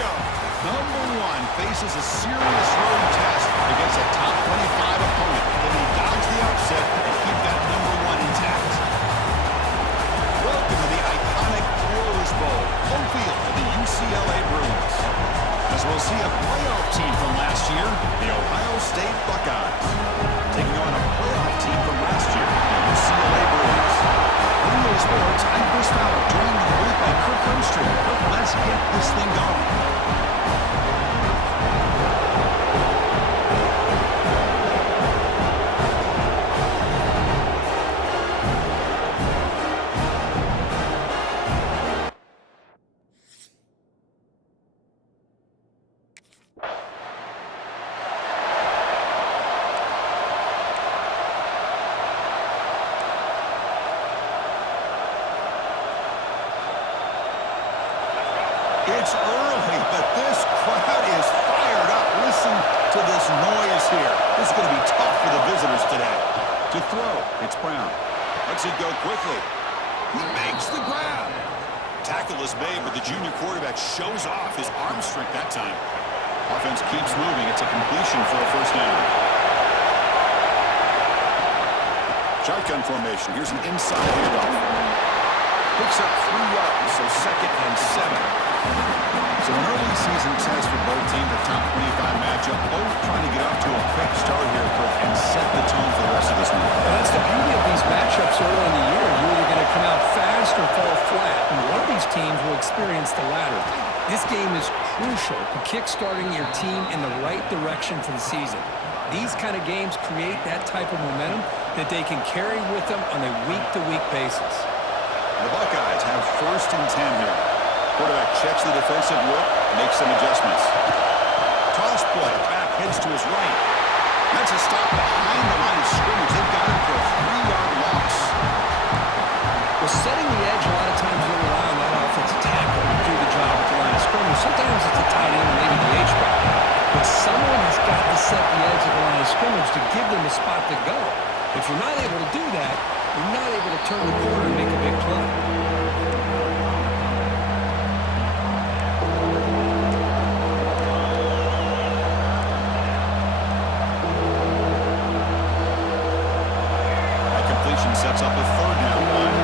go. Number one faces a serious road test against a top 25 opponent. Can he dodge the upset and keep that number one intact? Welcome to the iconic Rose Bowl, home field of the UCLA Bruins. As we'll see a playoff team from last year, the Ohio State Buckeyes, taking on a playoff team from last year, the UCLA Bruins. Radio Sports, I'm Chris Fowler, joined in the booth by Kirk Armstrong. Kirk, let's get this thing going. It's early, but this crowd is fired up. Listen to this noise here. This is going to be tough for the visitors today. To throw, it's Brown. Lets it go quickly. He makes the grab. Tackle is made, but the junior quarterback shows off his arm strength that time. Offense keeps moving. It's a completion for a first down. Shotgun formation. Here's an inside handoff. Picks up 3 yards, so 2nd and 7. So an early season test for both teams, a top 25 matchup. Both trying to get off to a quick start here, Kirk, and set the tone for the rest of this one. Well, that's the beauty of these matchups early in the year. You're either going to come out fast or fall flat, and one of these teams will experience the latter. This game is crucial to kick-starting your team in the right direction for the season. These kind of games create that type of momentum that they can carry with them on a week-to-week basis. The Buckeyes have 1st and 10 here. Quarterback checks the defensive look, makes some adjustments. Toss play, back heads to his right. That's a stop behind the line of scrimmage. They've got him for a 3-yard loss. Well, setting the edge, a lot of times you'll rely on that offensive tackle to do the job at the line of scrimmage. Sometimes it's a tight end or maybe the H-back. But someone has got to set the edge of the line of scrimmage to give them a spot to go. If you're not able to do that, you're not able to turn the corner and make a big play. Sets up a 3rd down line.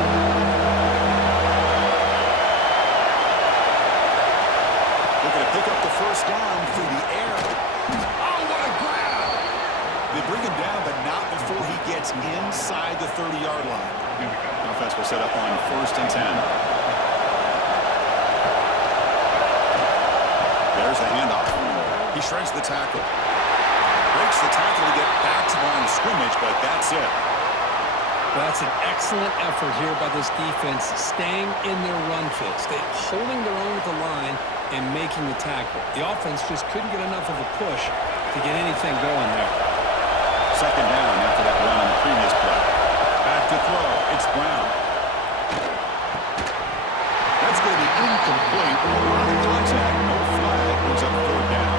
Looking to pick up the first down through the air. Oh, what a grab! They bring him down, but not before he gets inside the 30-yard line. Offense will set up on 1st and 10. There's the handoff. He shreds the tackle. Breaks the tackle to get back to the line of scrimmage, but that's it. That's an excellent effort here by this defense, staying in their run fits. They're holding their own at the line and making the tackle. The offense just couldn't get enough of a push to get anything going there. 2nd down after that run on the previous play. Back to throw. It's Brown. That's going to be incomplete. A lot of contact. No flag. Goes up 3rd down.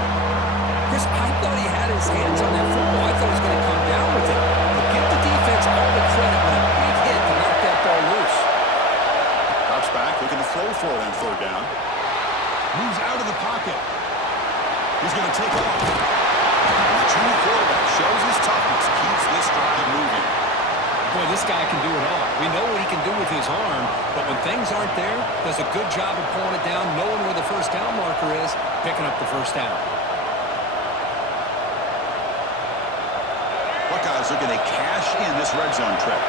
Chris, I thought he had his hands on that football. I thought he was going to come down with it. But give the defense all the credit with a big hit to knock that ball loose. Drops back, looking to throw for it on 3rd down. Moves out of the pocket. He's going to take off. The junior quarterback shows his toughness, keeps this drive moving. Boy, this guy can do it all. We know what he can do with his arm, but when things aren't there, does a good job of pulling it down, knowing where the first down marker is, picking up the first down. Buckeyes looking to cash in this red zone trip.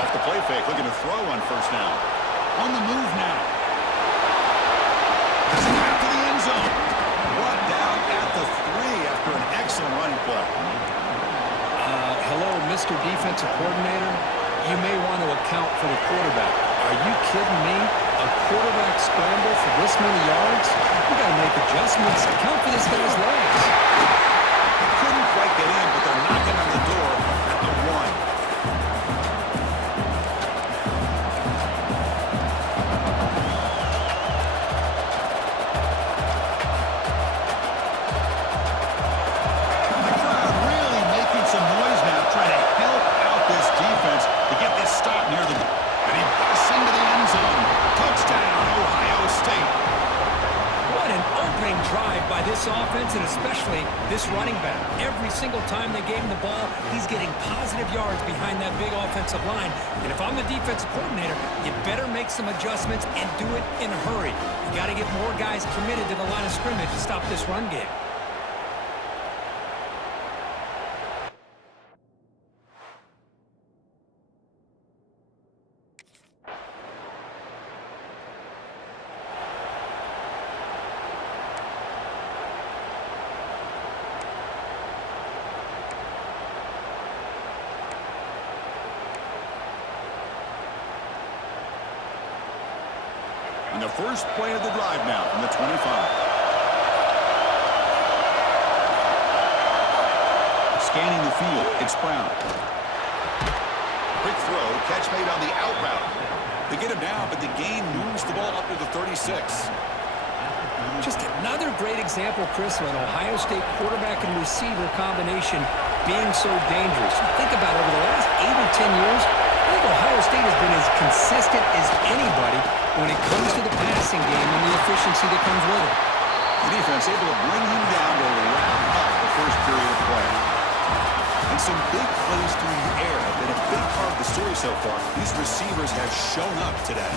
Off the play fake, looking to throw on 1st down. On the move now. Doesn't have to the end zone. Brought down at the 3 after an excellent running play. Hello, Mr. Defensive Coordinator. You may want to account for the quarterback. Are you kidding me? A quarterback scramble for this many yards? We got to make adjustments. Account for this guy's legs. Couldn't quite get in, but they're knocking on the door at the 1. Stop near them, and he busts into by this offense and especially this running back. Every single time they gave him the ball, he's getting positive yards behind that big offensive line. And if I'm the defensive coordinator, you better make some adjustments and do it in a hurry. You got to get more guys committed to the line of scrimmage to stop this run game. And the first play of the drive now from the 25. Scanning the field, it's Brown. Quick throw, catch made on the out route. They get him down, but the gain moves the ball up to the 36. Just another great example, Chris, of an Ohio State quarterback and receiver combination being so dangerous. Think about it, over the last 8 or 10 years, I think Ohio State has been as consistent as anybody when it comes to the passing game and the efficiency that comes with it. The defense able to bring him down to wrap up the first period of play. And some big plays through the air have been a big part of the story so far. These receivers have shown up today.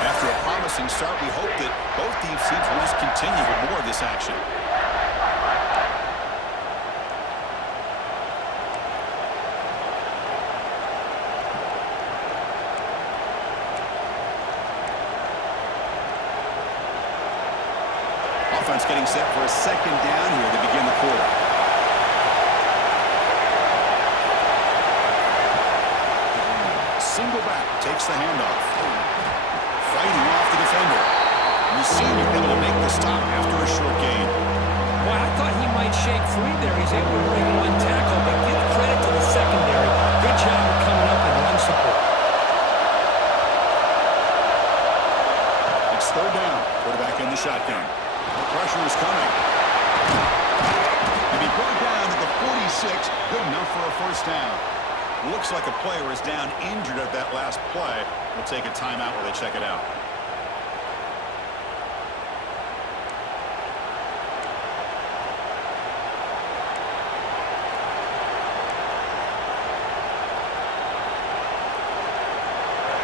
After a promising start, we hope that both teams will just continue with more of this action. Offense getting set for a second down here to begin the quarter. Single back takes the handoff. Fighting off the defender. And the senior able to make the stop after a short gain. Well, I thought he might shake free there. He's able to bring one tackle, but give credit to the secondary. Good job of coming up and run support. It's third down. Quarterback in the shotgun. The pressure is coming. To be brought down at the 46, good enough for a first down. Looks like a player is down injured at that last play. We'll take a timeout while they check it out.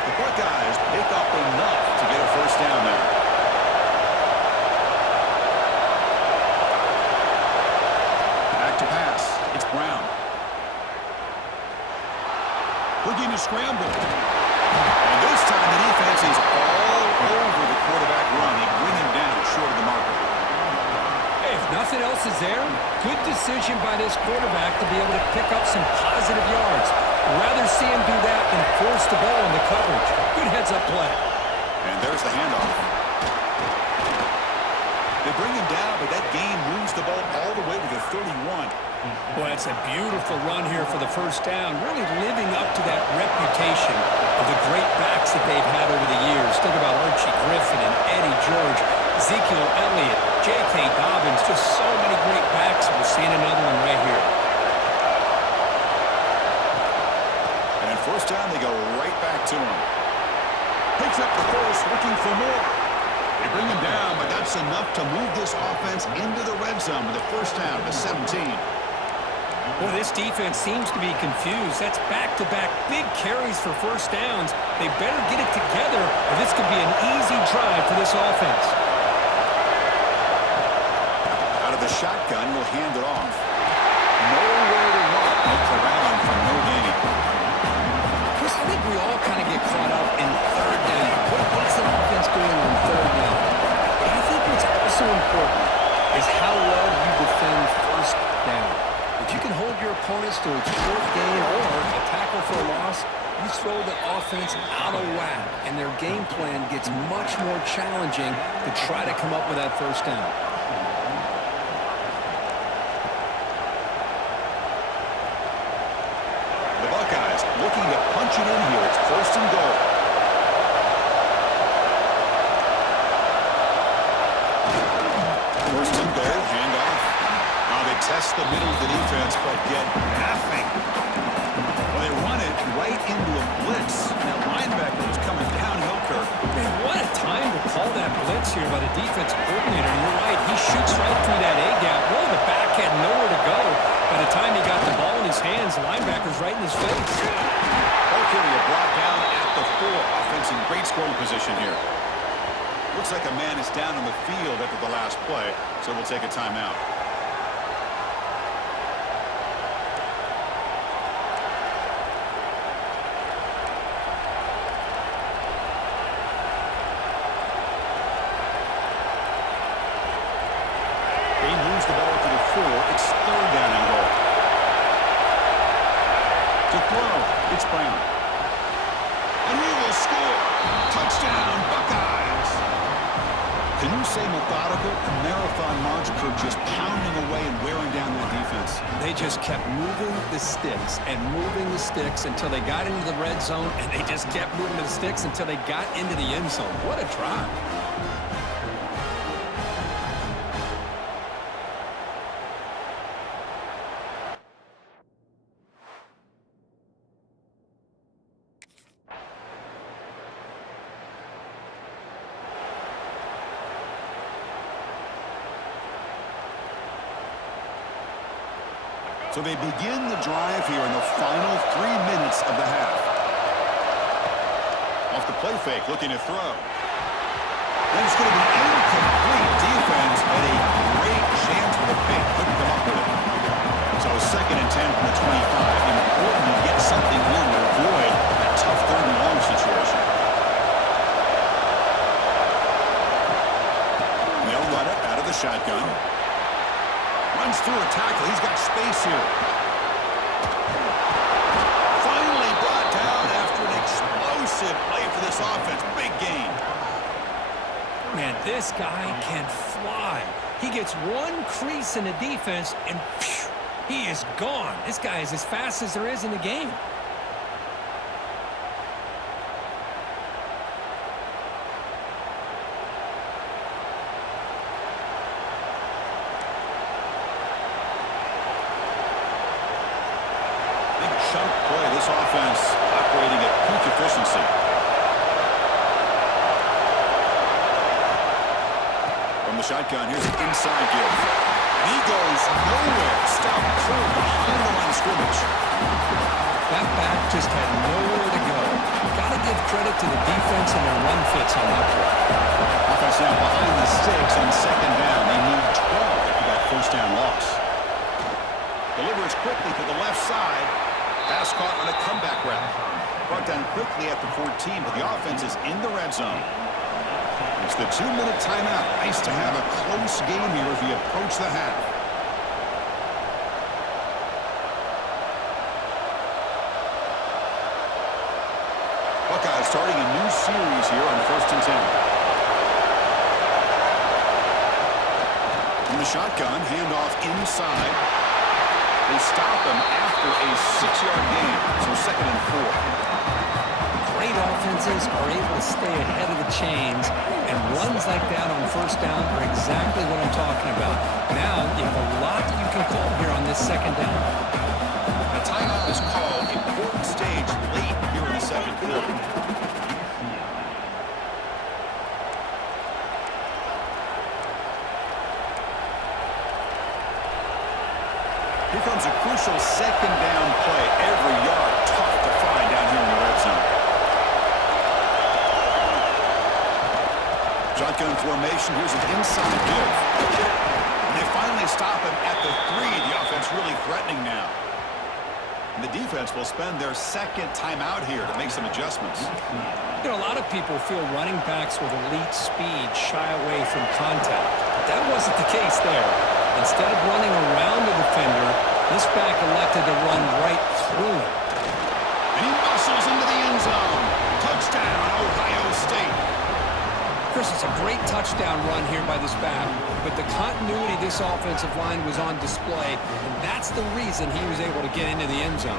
The Buckeyes pick up enough to get a first down there. To pass. It's Brown. Looking to scramble. And this time the defense is all over the quarterback run. They bring him down short of the marker. Hey, if nothing else is there, good decision by this quarterback to be able to pick up some positive yards. Rather see him do that than force the ball in the coverage. Good heads-up play. And there's the handoff. They bring him down, but that gain moves the ball all the way to the 31. Well, it's a beautiful run here for the first down, really living up to that reputation of the great backs that they've had over the years. Think about Archie Griffin and Eddie George, Ezekiel Elliott, J.K. Dobbins, just so many great backs. We're seeing another one right here. And on first down, they go right back to him. Picks up the first, looking for more. They bring him down, but that's enough to move this offense into the red zone with a first down to 17. Well, this defense seems to be confused. That's back-to-back big carries for first downs. They better get it together, or this could be an easy drive for this offense. Out of the shotgun, will hand it off. Nowhere to run. No corralling for no gain. Chris, I think we all kind of get caught up in third down. What's the offense doing on third down? But I think what's also important is how well you defend first down. If you can hold your opponents to a short gain or a tackle for a loss, you throw the offense out of whack, and their game plan gets much more challenging to try to come up with that first down. The Buckeyes looking to punch it in here. It's first and goal. First and goal, handoff. Now they test the middle of the defense, but get nothing. Well, they run it right into a blitz. That linebacker was coming downhill, Kirk. Man, what a time to call that blitz here by the defense coordinator. You're right, he shoots right through that A-gap. Really, the back had nowhere to go. By the time he got the ball in his hands, the linebacker's right in his face. Okay, brought down at the 4. Offense in great scoring position here. Looks like a man is down on the field after the last play, so we'll take a timeout. He moves the ball to the 4. It's 3rd down and goal. To throw, it's Brown. And he will score. Touchdown, Buckeyes. Can you say methodical? A marathon march, Kirk, just pounding away and wearing down that defense. They just kept moving the sticks and moving the sticks until they got into the red zone, and they just kept moving the sticks until they got into the end zone. What a drive. So they begin the drive here in the final 3 minutes of the half. Off the play fake, looking to throw. And it's going to be incomplete. Defense had a great chance for the pick. Couldn't come up with it. So 2nd and 10 from the 25. Important to get something here to avoid that tough 3rd and long situation. They'll run it out of the shotgun. Runs through a tackle. He's got space here. Finally brought down after an explosive play for this offense. Big gain. Man, this guy can fly. He gets one crease in the defense, and phew, he is gone. This guy is as fast as there is in the game. Chunk play. This offense operating at peak efficiency. From the shotgun, here's an inside give. And he goes nowhere. Stop cold behind the line of scrimmage. That back just had nowhere to go. Got to give credit to the defense and their run fits on that play. Offense now behind the sticks on 2nd down. They need 12 after that 1st down loss. Delivers quickly to the left side. Pass caught on a comeback route. Brought down quickly at the 14, but the offense is in the red zone. It's the 2-minute timeout. Nice to have a close game here as we approach the half. Buckeyes starting a new series here on 1st and 10. From the shotgun, handoff inside. They stop him after a 6-yard gain, so 2nd and 4. Great offenses are able to stay ahead of the chains, and runs like that on 1st down are exactly what I'm talking about. Now, you have a lot you can call here on this 2nd down. A timeout is called. Important stage late here in the 2nd quarter. Here comes a crucial 2nd down play. Every yard tough to find down here in the red zone. Shotgun formation. Here's an inside give. And they finally stop him at the 3. The offense really threatening now. And the defense will spend their 2nd timeout here to make some adjustments. You know, a lot of people feel running backs with elite speed shy away from contact. But that wasn't the case there. Instead of running around the defender, this back elected to run right through him. And he muscles into the end zone. Touchdown, Ohio State. Chris, it's a great touchdown run here by this back, but the continuity of this offensive line was on display, and that's the reason he was able to get into the end zone.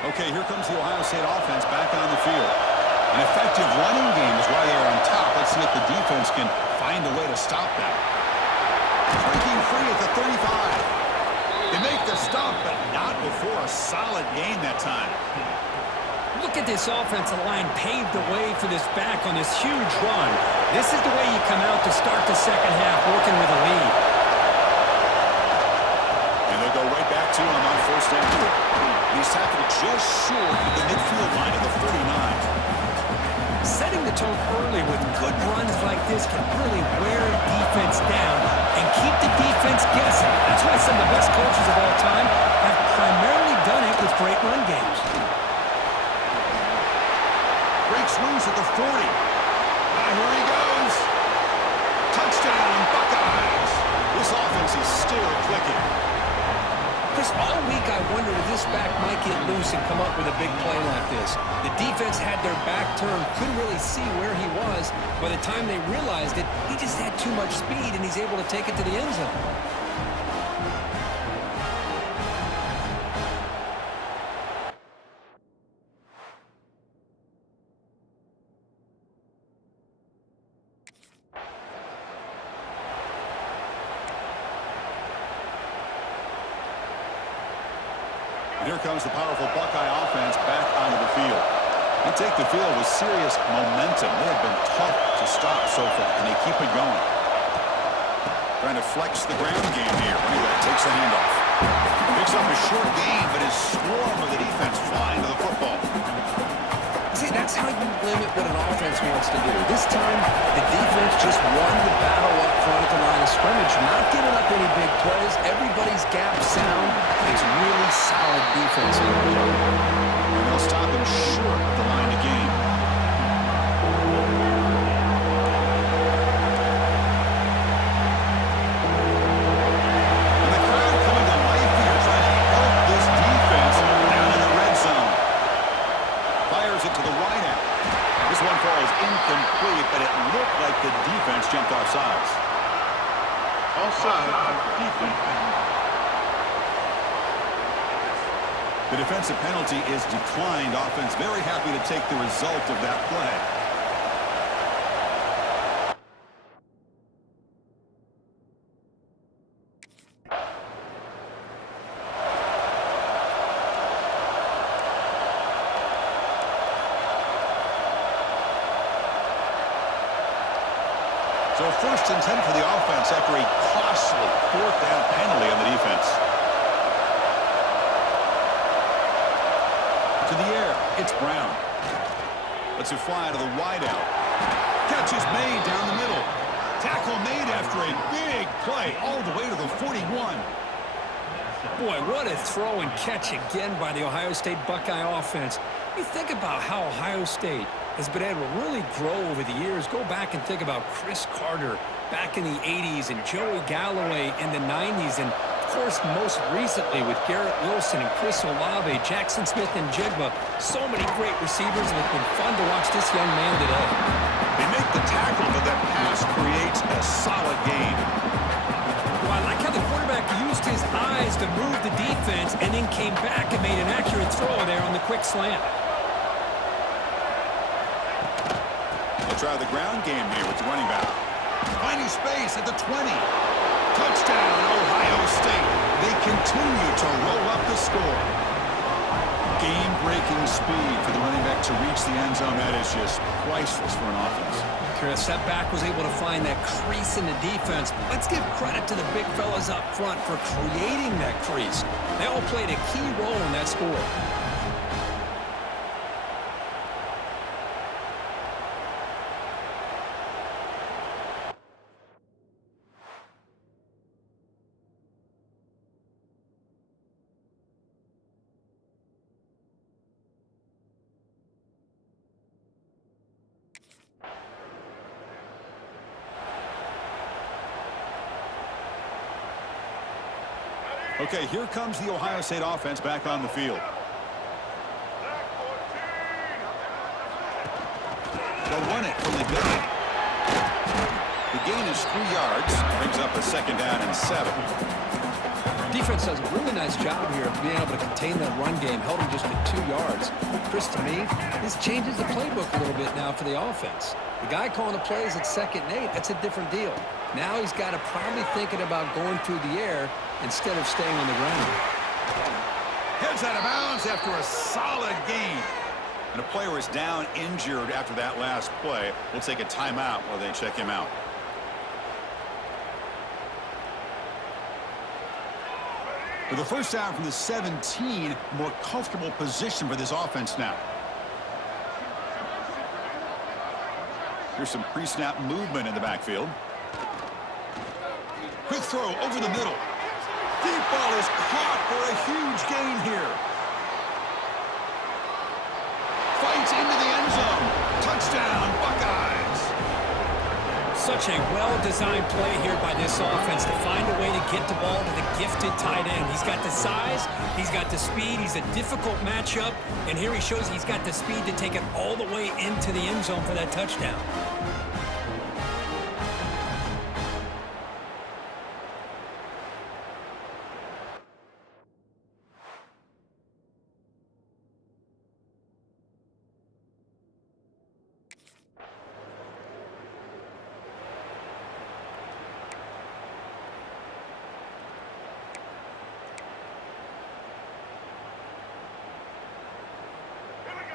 Okay, here comes the Ohio State offense back on the field. An effective running game is why they are on top. Let's see if the defense can find a way to stop that. Breaking free at the 35. They make the stop, but not before a solid gain that time. Look at this offensive line paved the way for this back on this huge run. This is the way you come out to start the second half, working with a lead. And they'll go right back to him on first down. He's tackled just short of the midfield line of the 49. Setting the tone early with good runs like this can really wear a defense down and keep the defense guessing. That's why some of the best coaches of all time have primarily done it with great run games. Breaks loose at the 40. Here he goes. Touchdown, Buckeyes. This offense is still clicking. Chris, all week I wondered if this back might get loose and come up with a big play like this. The defense had their back turned, couldn't really see where he was. By the time they realized it, he just had too much speed, and he's able to take it to the end zone. Here comes the powerful Buckeye offense back onto the field. They take the field with serious momentum. They have been tough to stop so far, and they keep it going. Trying to flex the ground game here. Anyway, takes the handoff. Picks up a short gain, but is swarmed with the defense flying to the football. See, that's how you limit what an offense wants to do. This time, the defense just won the battle up front at the line of scrimmage, not giving up any big plays. Everybody's gap sound. It's really solid defense. And they'll stop him short of the line of game. And the crowd coming to life here, trying to help this defense down in the red zone. Fires it to the wide out. This one falls incomplete, but it looked like the defense jumped off sides. Offside, defense. The defensive penalty is declined. Offense very happy to take the result of that play. So first and 10 for the offense after a costly fourth down penalty on the defense. To the air, it's Brown. Lets it fly to the wideout. Catch is made down the middle. Tackle made after a big play all the way to the 41. Boy, what a throw and catch again by the Ohio State Buckeye offense. You think about how Ohio State has been able to really grow over the years. Go back and think about Chris Carter back in the 80s and Joey Galloway in the 90s, and of course most recently with Garrett Wilson and Chris Olave, Jackson Smith and Jigba. So many great receivers, and it's been fun to watch this young man today. They make the tackle, but that pass creates a solid gain. Well, I like how the quarterback used his eyes to move the defense and then came back and made an accurate throw there on the quick slant. They'll try the ground game here with the running back. Finding space at the 20. Touchdown, Ohio State. They continue to roll up the score. Game-breaking speed for the running back to reach the end zone. That is just priceless for an offense. Chris, that back was able to find that crease in the defense. Let's give credit to the big fellas up front for creating that crease. They all played a key role in that score. Okay, here comes the Ohio State offense back on the field. They'll run it from the gun. The gain is 3 yards. Brings up a second down and 7. Defense does a really nice job here of being able to contain that run game, held him just at 2 yards. Chris, to me, this changes the playbook a little bit now for the offense. The guy calling the plays at 2nd and 8, that's a different deal. Now he's got to probably thinking about going through the air instead of staying on the ground. Heads out of bounds after a solid gain. And a player is down injured after that last play. We'll take a timeout while they check him out. With the first down from the 17, more comfortable position for this offense now. Here's some pre-snap movement in the backfield. Quick throw over the middle. Deep ball is caught for a huge gain here. Fights into the end zone. Touchdown, Buckeyes. Such a well-designed play here by this offense to find a way to get the ball to the gifted tight end. He's got the size, he's got the speed, he's a difficult matchup, and here he shows he's got the speed to take it all the way into the end zone for that touchdown.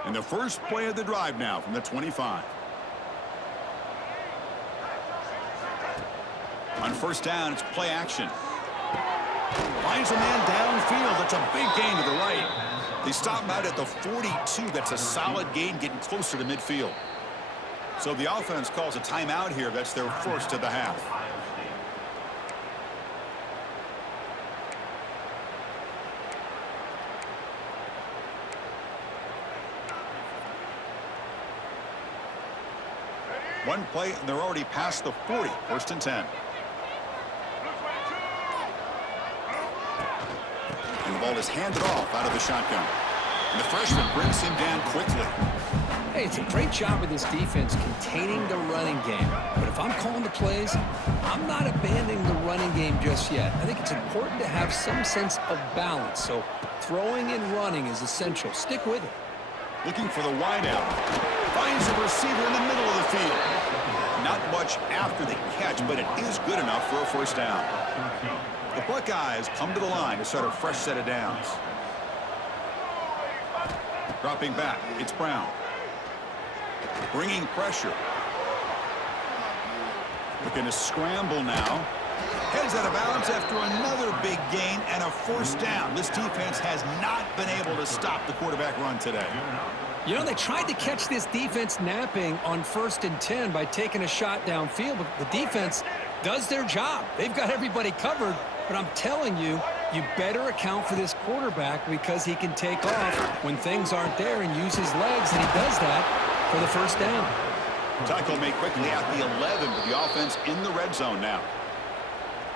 And the first play of the drive now from the 25. On first down, it's play action. Finds a man downfield. That's a big gain to the right. They stop him out at the 42. That's a solid gain, getting closer to midfield. So the offense calls a timeout here. That's their first of the half. One play, and they're already past the 40. First and 10. And the ball is handed off out of the shotgun. And the freshman brings him down quickly. Hey, it's a great job of this defense containing the running game. But if I'm calling the plays, I'm not abandoning the running game just yet. I think it's important to have some sense of balance. So throwing and running is essential. Stick with it. Looking for the wideout. Finds a receiver in the middle of the field. Not much after the catch, but it is good enough for a first down. The Buckeyes come to the line to start a fresh set of downs. Dropping back, it's Brown. Bringing pressure. Looking to scramble now. Heads out of bounds after another big gain and a first down. This defense has not been able to stop the quarterback run today. You know, they tried to catch this defense napping on 1st and 10 by taking a shot downfield, but the defense does their job. They've got everybody covered, but I'm telling you, you better account for this quarterback because he can take off when things aren't there and use his legs, and he does that for the first down. Tackle made quickly at the 11, but the offense in the red zone now.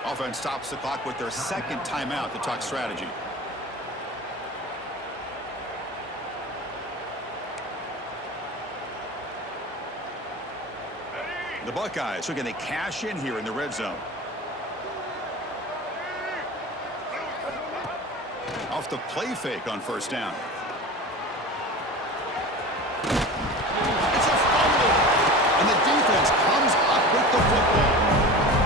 Offense stops the clock with their second timeout to talk strategy. The Buckeyes are going to cash in here in the red zone. Off the play fake on first down. It's a fumble, and the defense comes up with the football.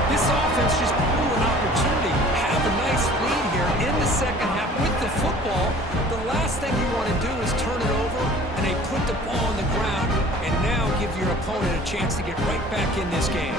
This offense just blew an opportunity. Have a nice lead here in the second half with the football. The last thing you want to do is turn it over, and they put the ball on the ground, and now give your opponent a chance to get right back in this game.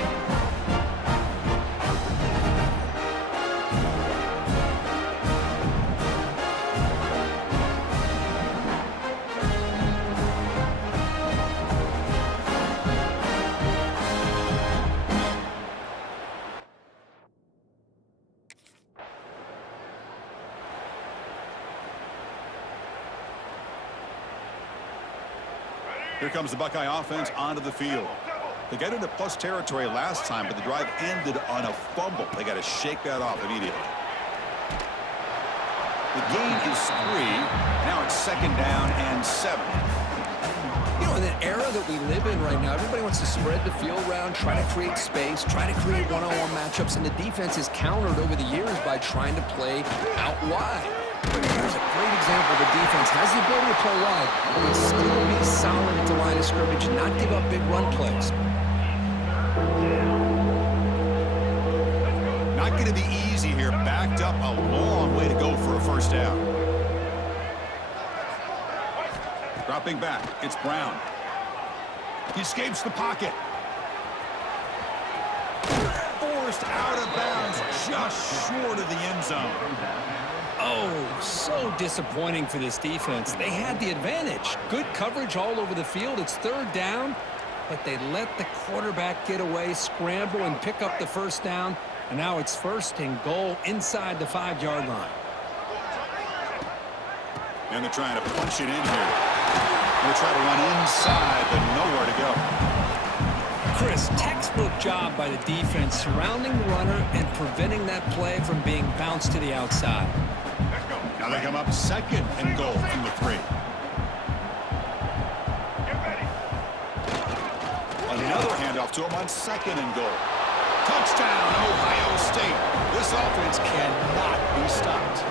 Here comes the Buckeye offense onto the field. They got into plus territory last time, but the drive ended on a fumble. They got to shake that off immediately. The gain is 3. Now it's 2nd down and 7. You know, In an era that we live in right now, everybody wants to spread the field around, try to create space, try to create one-on-one matchups, and the defense is countered over the years by trying to play out wide. But here's a great example. The defense has the ability to play wide, but still be solid at the line of scrimmage and not give up big run plays. Not going to be easy here. Backed up a long way to go for a first down. Dropping back, it's Brown. He escapes the pocket. Forced out of bounds, just short of the end zone. Oh, so disappointing for this defense. They had the advantage. Good coverage all over the field. It's third down, but they let the quarterback get away, scramble, and pick up the first down. And now it's first and goal inside the 5-yard line. And they're trying to punch it in here. They'll try to run inside, but nowhere to go. Chris, textbook job by the defense surrounding the runner and preventing that play from being bounced to the outside. Now they come up second and goal from the 3. Another handoff to him on second and goal. Touchdown, Ohio State. This offense cannot be stopped.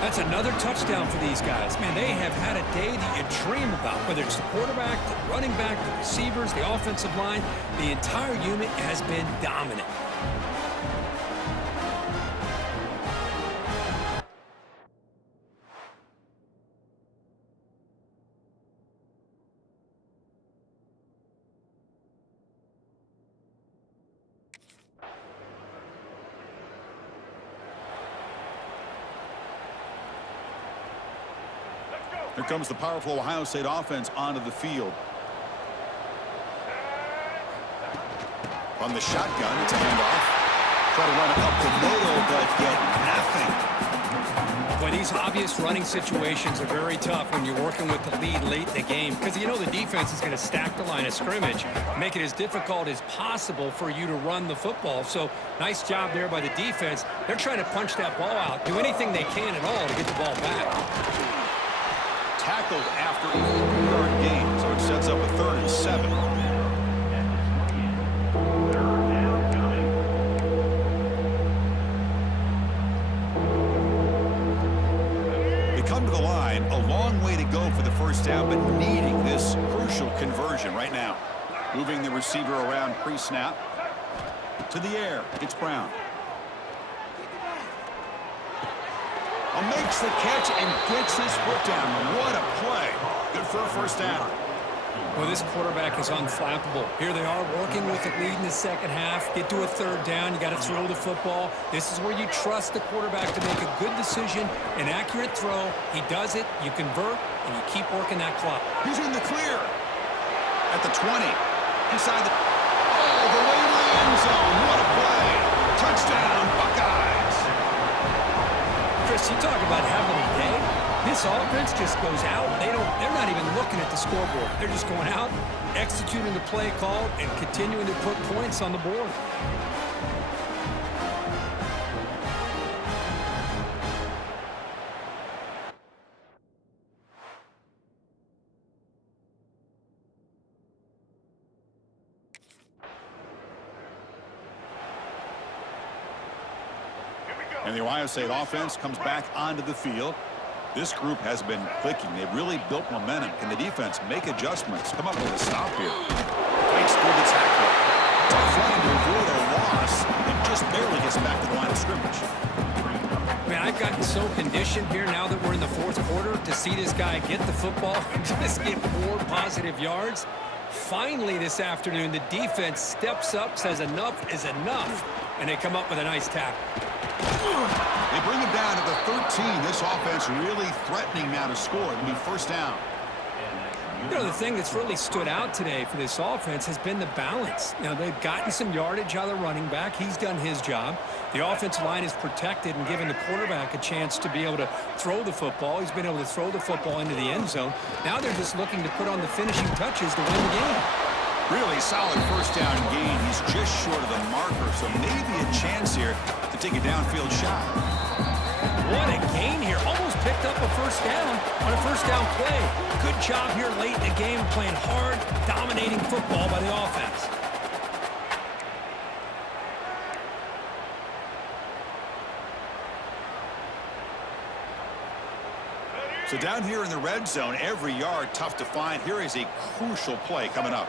That's another touchdown for these guys. Man, they have had a day that you dream about. Whether it's the quarterback, the running back, the receivers, the offensive line, the entire unit has been dominant. Here comes the powerful Ohio State offense onto the field. On the shotgun, it's a handoff. Try to run it up the middle, but get nothing. Boy, these obvious running situations are very tough when you're working with the lead late in the game, because you know the defense is going to stack the line of scrimmage, make it as difficult as possible for you to run the football. So nice job there by the defense. They're trying to punch that ball out, do anything they can at all to get the ball back. Tackled after a 4-yard gain, so it sets up a 3rd and 7. They come to the line, a long way to go for the first down, but needing this crucial conversion right now. Moving the receiver around pre-snap. To the air, it's Brown. Makes the catch and gets his foot down. What a play. Good for a first down. Well, this quarterback is unflappable. Here they are working with the lead in the second half. Get to a 3rd down. You got to throw the football. This is where you trust the quarterback to make a good decision, an accurate throw. He does it. You convert, and you keep working that clock. He's in the clear. At the 20. Inside the... all the way to the end zone. What a play. Touchdown, Buckeyes. Chris, you talk about having a day. This offense just goes out. They're not even looking at the scoreboard. They're just going out, executing the play called, and continuing to put points on the board. And the Ohio State offense comes back onto the field. This group has been clicking. They've really built momentum. Can the defense make adjustments? Come up with a stop here. Fights through the tackle. Tough run to avoid a loss and just barely gets back to the line of scrimmage. Man, I've gotten so conditioned here now that we're in the 4th quarter to see this guy get the football and just get more positive yards. Finally this afternoon, the defense steps up, says enough is enough, and they come up with a nice tackle. They bring him down to the 13. This offense really threatening now to score. It'll be first down. You know, the thing that's really stood out today for this offense has been the balance. Now, they've gotten some yardage out of the running back. He's done his job. The offensive line is protected and given the quarterback a chance to be able to throw the football. He's been able to throw the football into the end zone. Now they're just looking to put on the finishing touches to win the game. Really solid first down gain. He's just short of the marker, so maybe a chance here to take a downfield shot. What a gain here. Almost picked up a first down on a first down play. Good job here late in the game, playing hard, dominating football by the offense. So down here in the red zone, every yard tough to find. Here is a crucial play coming up.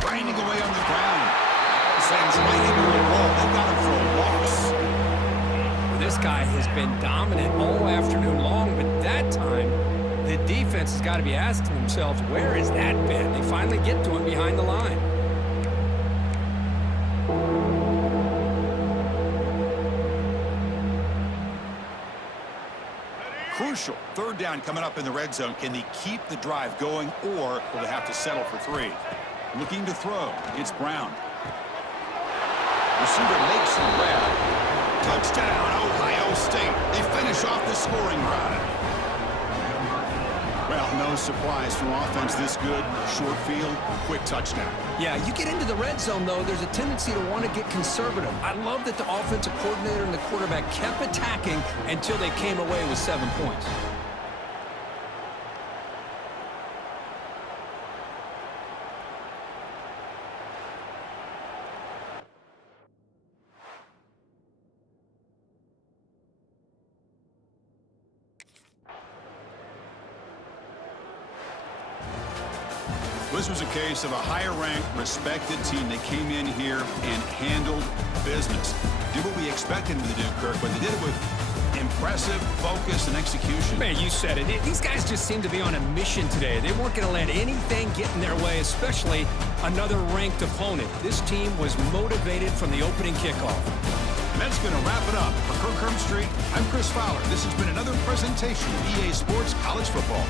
Grinding away on the ground. Sends right into a roll. They got him for a loss. Well, this guy has been dominant all afternoon long, but that time, the defense has got to be asking themselves, where has that been? They finally get to him behind the line. Crucial. Third down coming up in the red zone. Can they keep the drive going, or will they have to settle for 3? Looking to throw. It's Brown. Receiver makes the grab. Touchdown, Ohio State. They finish off the scoring drive. Well, no surprise from offense this good. Short field, quick touchdown. Yeah, you get into the red zone, though, there's a tendency to want to get conservative. I love that the offensive coordinator and the quarterback kept attacking until they came away with 7 points. This was a case of a higher-ranked, respected team that came in here and handled business. Did what we expected them to do, Kirk, but they did it with impressive focus and execution. Man, you said it. These guys just seem to be on a mission today. They weren't going to let anything get in their way, especially another ranked opponent. This team was motivated from the opening kickoff. And that's going to wrap it up. For Kirk Street, I'm Chris Fowler. This has been another presentation of EA Sports College Football.